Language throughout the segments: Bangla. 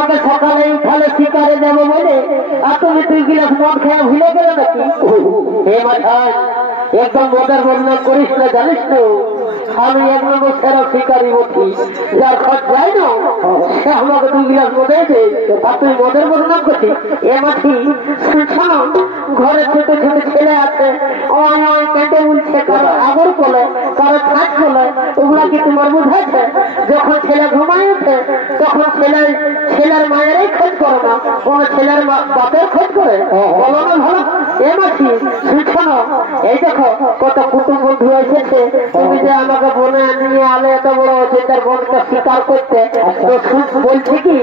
আমাকে সকালে উঠালে শিকারে যাবো বলে আর তুমি 2 গিলাস মদ খেয়ে ভুলে গেলে নাকি? হে মাথায় একদম মদের বর্ণনা করিস না, জানিস তো আমি 1 নম্বর সেরা শিকারি বলছি। যার খোঁজ যায় না সে আমাকে 2 গিলাস মদে দে আর তুই মদের বর্ণনা করছিস। এ মাঠি শুনছো না, ঘরে ছোট ছোট ছেলে আছে, ওই কেটে উঠছে, কারো আগর বলে, কারো ছাঁচ বলে, ওগুলা কি তোমার বুঝাচ্ছে? যখন ছেলে ঘুমায় ওঠে তখন ছেলের মায়েরই খোঁজ করে না, কোন ছেলের বাপের খোঁজ করে? বলো না ভালো। এ মাঠি শুনছো না, এই দেখো কত কুটুম বন্ধু এসেছে, তুমি যে আমাকে বনে নিয়ে আলে এত বড় অচিন্তার বনকে শিকার করতে, তো বলছি কি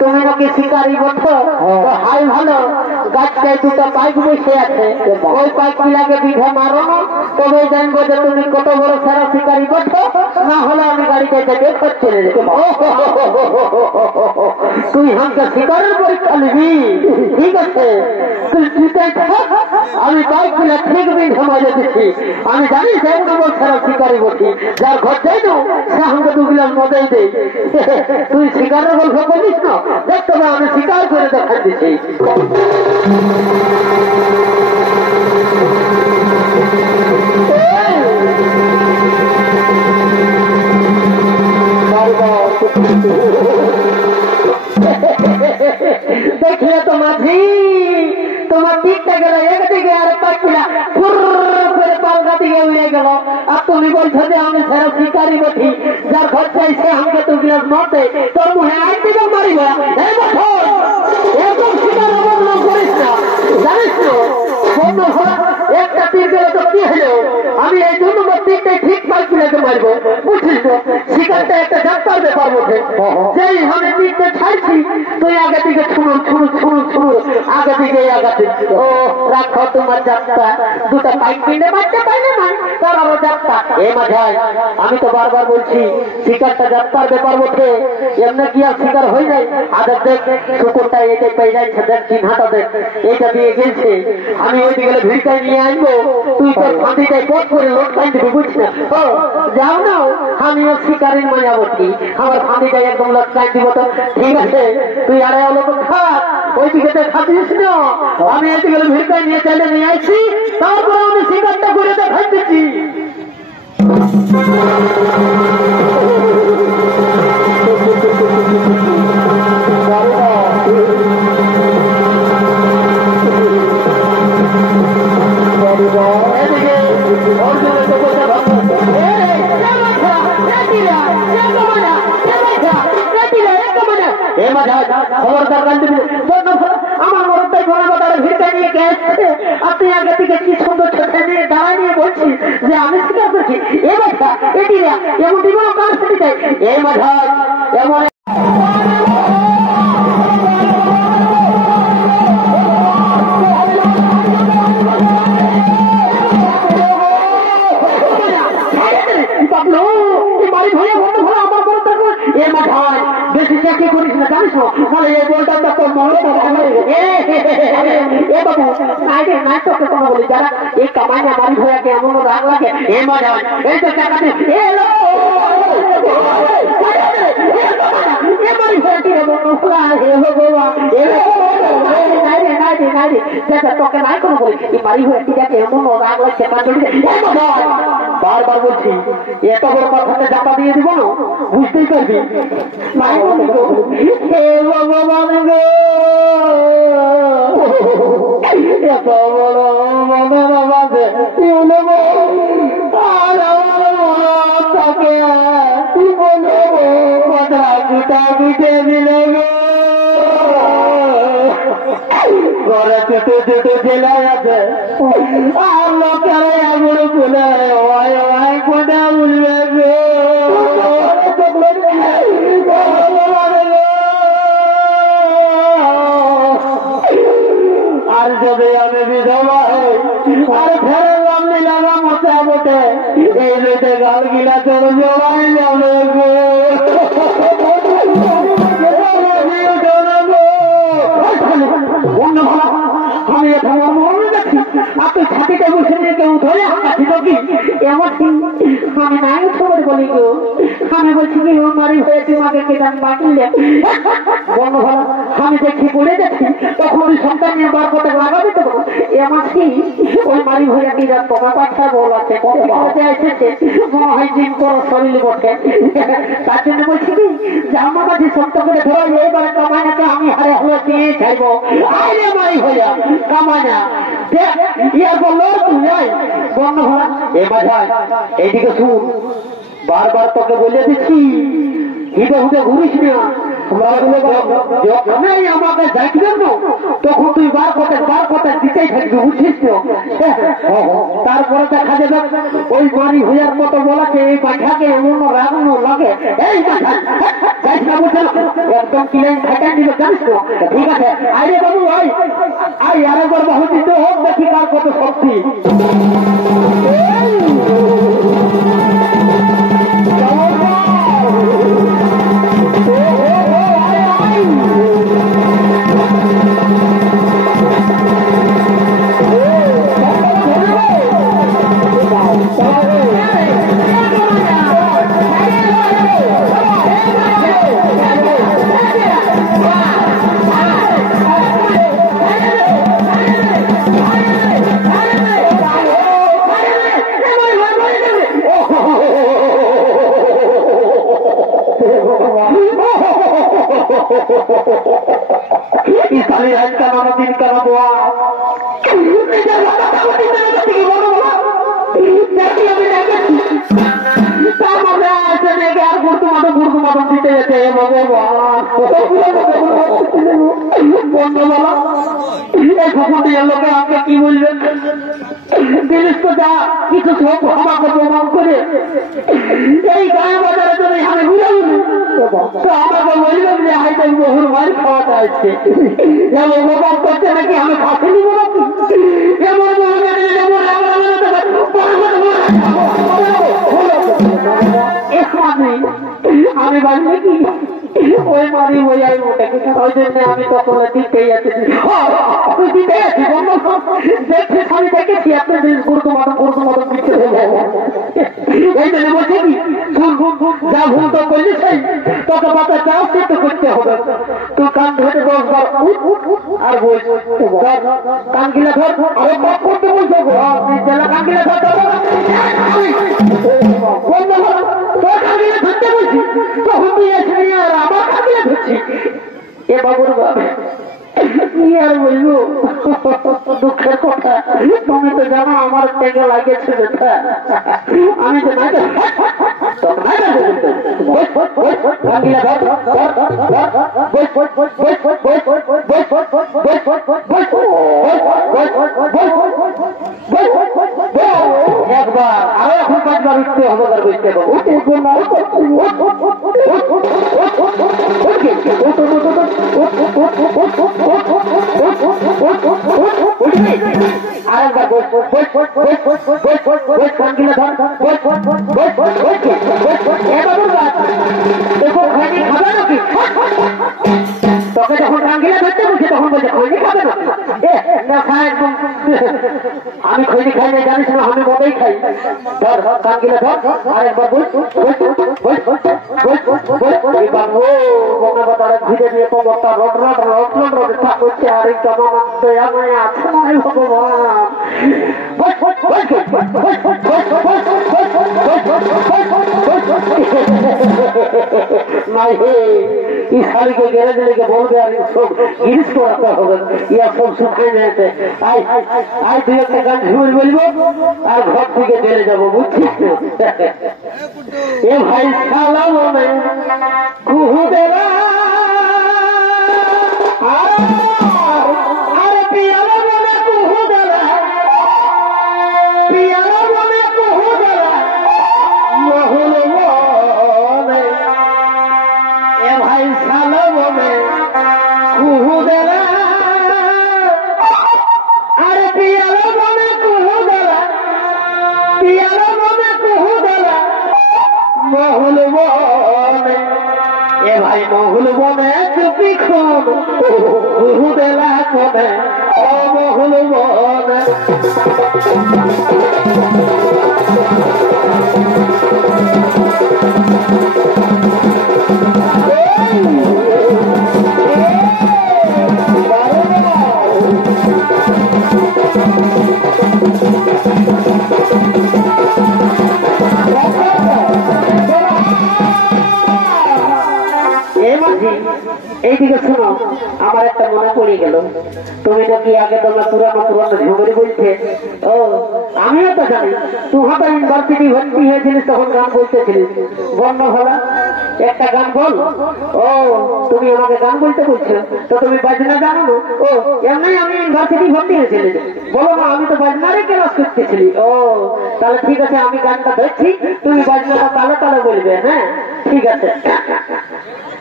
তুমি নাকি শিকারি বলছো? হাই ভালো, গাছটায় 2টা পাইপ বসে আছে, ওই পাইপ গুলাকে বিঘে মারো না, তবে জানবো যে তুমি কত বড় সেরা শিকারি বলছো। না হলে আমি গাড়িতে থেকে খোঁজ চলে যেতে। তুই আমাকে শিকারের পরীক্ষা নিবি? ঠিক আছে, তুই জিতে আমি পাইপ গুলা ঠিক বিঘে মারে দিচ্ছি। আমি জানি সে 1 নম্বর সেরা শিকারি বলছি। যার ঘর যাই না সে আমাকে 2 গিলাস মদেই দেয়। তুই শিকারের গল্প বলিস না, দেখ তবে আমি শিকার করে দেখা দিচ্ছি। দেখলে তো মাঝি তোমার দিকটা গেল একদিকে আর পাখিরা করে পালকা দিকে উড়ে গেল, আর তুমি বলছো যে আমি সেরা শিকারি বঠি। যার ঘর চাইছে আমাকে 2 গিলাস মতে তোর মুখে আই দিকে মারিব। এরকম শিকার অবলম্বন করিস না, জানিস না বন্ধ একটা তীর গেলে তো কি হলো? আমি এই 2 নম্বর তীরটাই ঠিক পাইকুলাকে মারবো, বুঝছিস তো? শিকারটা একটা যাত্রার ব্যাপার বটে। যেই আমি তীরটা ছাড়ছি তুই আগে দিকে ছুড়ুর ছুড়ুর ছুড়ুর ছুড়ুর আগে দিকে আগাতে। ও রাখো তোমার যাত্রা, 2টা পাইপ কিনে মারতে পারলে না তার আরো যাত্রা। এ মাঝায় আমি তো বারবার বলছি শিকারটা যাত্রার ব্যাপার বটে, এমনি কি আর শিকার হয়ে যায়? আদের দেখ শুকুরটা এটাই পেয়ে যাচ্ছে, দেখ চিহ্নাটা দেখ এইটা দিয়ে গেছে। আমি ওইদিকে গেলে ভিড়টাই নিয়ে আসবো, তুই তোর ফাঁদিটাই পথ করে লোট খাই দিবি, বুঝছি না? ও যাও না, আমিও শিকারের মায়া বলছি, আমার ফাঁদিটাই একদম লোট খাই দিব। তো ঠিক আছে, তুই আরে লোক থাক, ওইদিকে খাতিস না, আমি এইদিকে ভিড়টাই নিয়ে চলে নিয়ে আসছি, তারপরে আমি শিকারটা করে দেখাই দিচ্ছি। আমার মরণটাই ঘোড়া ভিড়টা নিয়ে গেছে, আপনি আগে থেকে কি সুন্দর ছোট নিয়ে দাঁড়া নিয়ে বলছি যে আমি স্বীকার করছি। এ বাচ্চা এটিরা এমন জীবন কাজ করতে চাই। এই মাঝা এমন বেশি চাকরি করিস না, জানিস না? তাহলে এই বলটা তোর মনে বাবু নাই তোকে কোনো বলি, যারা এই কামাই আমার ভয়াকে এমন রাগ লাগে। এ মজা এই তো টাকাতে তোকে নাই কোনো বলি, এই বাড়ি হয়ে যাকে এমন রাগ লাগছে। বারবার বলছি এত বড় কথাতে চাপা দিয়ে দিব না, বুঝতেই পারবি। এত বড় মনের মাঝে তাকে কি বলবো, কথা গুটা গুটে দিলে ঘরে ছুটে ছুটে জেলায় আছে, আর লোকের এগুলো বলে ওয়াই ওয়াই কোটা বলবে গো। আর যদি আমি বিধবা আর ফেরলাম নিলাম মোটা মোটে এই রেটে গাল গিলা চড় জড়াই যাবে গো। আমি আপনি ছাতিটা বসে নিয়ে কেউ ধরে হাঁকাছি নাকি? এমন আমি নাই খবর বলি গো আমি বলছি কি ও মারি হয়ে তোমাকে কেদান বাঁচিলে বন্ধ ভালো আমি দেখি পড়ে যাচ্ছি তখন ওই সন্তান নিয়ে বার কথা লাগাবে তো আমার কি ওই মারি হয়ে কেদান তোমার পাঠা বল আছে এসেছে মনে হয় জিম করো শরীর বসে তার জন্য বলছি কি যে আমার কাছে সত্য করে ধরো এইবারে কামাইনাকে আমি হারে হলে দিয়ে চাইবো আরে মারি হইয়া কামাইনা ইয়া বললো তুই বন্ধ ভালো এবার এইদিকে শুন বারবার তোকে বলে দিচ্ছি হিটে হুটে ঘুরিস না যখনই আমাকে যাইবেন না তখন তুই বার কথা দিতেই থাকবি বুঝছিস তো তারপরে দেখা যাবে ওই বাড়ি হইয়ার মতো বলাকে এই পাঠাকে এমন রাগানো লাগে এই পাঠা যাইস না বুঝে একদম কিলাইন খাটাই দিবে জানিস তো ঠিক আছে আরে বাবু আই আরেকবার বহু দিতে হোক দেখি কার কত শক্তি इसाले आज का नाम दिन का बुआ দিতে যেতে লোকে আমাকে কি বলবেন জিনিস তো যা কিছু সব আমাকে প্রমাণ করে এই গায়ে বাজারে যদি আমি ঘুরে তো আমাকে বলবেন যে হয়তো বহুর মার খাওয়াটা আসছে যেমন প্রমাণ করছে নাকি আমি ফাঁসে নিব নাকি এমন আমি বাড়ি নাকি ওই মারি ওই আই ওটাকে ওই জন্য আমি তখন দিতেই আছি দিতে আছি দেখছি আমি দেখেছি আপনার গুরুত্ব মতন দিতে এই জন্য বলছি কি যা ভুল তো করলি সেই তোকে বাতা চাও সে তো করতে হবে তুই কান ধরে 10 বার আর বল কান গিলা ধর আরে বাপ করতে বলছো কান গিলা ধর তোর কান গিলা ধরতে বলছি তখন তুই এসে আর আমার কান গিলা ধরছি এ বাবুর বাপ কি আর বলবো দুঃখের কথা তুমি তো জানো আমার টেকে লাগেছে আমি তো না একবার আরো এখন 5 বার উঠতে হবে বুঝতে পারবো আরেকবার তোকে যখন রাঙ্গিলা ধরতে বলছি তখন বলছে খৈনি খাবে না একদম আমি খৈনি খাই না জানিস না আমি মতেই খাই ধর কাঙ্গিলা ধর আরেকবার ঘুরে নিয়ে কবরটা রড করছে আর এই জমা মানতে আমায় আছে নয় ভগবান নাই হে इस साली को गैरेज लेके बोल गया गिरीश को रखा होगा या सब सुखाई जाते आज दुई একটা গান ঝুল বলবো আর ঘর থেকে চলে যাবো বুঝছিস এ ভাই সালা মনে কুহু দেলা আরে পিয়ালা মনে কুহু দেলা পিয়ালা মনে কুহু দেলা মহুল মনে এ ভাই সালা মনে কুহু দেলা আরে পিয়ালা মনে কুহু দেলা পিয়ালা মনে কুহু দেলা মহুল মনে এ ভাই মহুল বনে চুপি খুন কুহু দেলা কোনে ও মহুল বনে এইদিকে শোনো, আমার একটা মনে পড়ে গেল, তুমি নাকি আগে তোমরা পুরানো ঝুমরি বলছে। ও আমিও তো জানি, তুই হয়তো ইউনিভার্সিটি ভর্তি হয়েছিলিস তখন গান বলতেছিলিস। বর্ণ ভালা একটা গান বল। ও তুমি আমাকে গান বলতে বলছো, তো তুমি বাজনা জানো না? ও এমনি আমি ইউনিভার্সিটি ভর্তি হয়েছিলি, বলো না আমি তো বাজনারে ক্লাস করতেছিলি। ও তাহলে ঠিক আছে, আমি গানটা ধরছি, তুমি বাজনাটা তালে তালে বলবে। হ্যাঁ ঠিক আছে।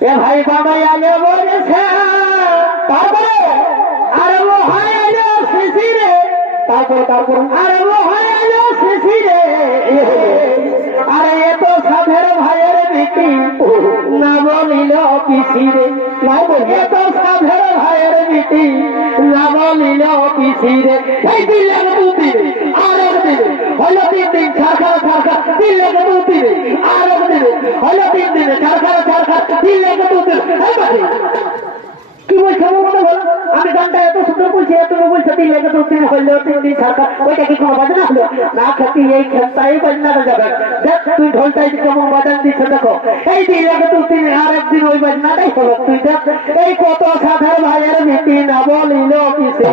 এ ভাই বাবা আগে বলেছে, তারপরে আর ও হয় আলো শিশিরে, তারপর আর ও হয় আলো শিশিরে, আরে এত সাধের ভাইয়ের বেটি না বলিল পিসিরে, না বলি এত সাধের ভাইয়ের বেটি না বলিল পিসিরে। এই দিলে দুদিনে আর একদিনে হলো 3 দিন ছাড়খা দিলে দুদিনে আর একদিনে হলো 3 দিনে ছাড়খা দিলে দুদিন। কি বলছো মনে বলো? আমি গানটা এত সুন্দর বলছি, তুমি বলছো 3 লেগে 2 দিন হইলো 3 দিন ছাড়খা, ওইটা কি কোনো বাজনা হলো? না খাতি এই খেলতাই বাজনাটা যাবে। দেখ তুই ঢোলটাই কেমন বাজান দিচ্ছে, দেখো এই 3 লেগে 2 দিন আর একদিন ওই বাজনাটাই হলো। তুই দেখ এই কত সাধার ভাইয়ের নীতি না বলিল কিসে।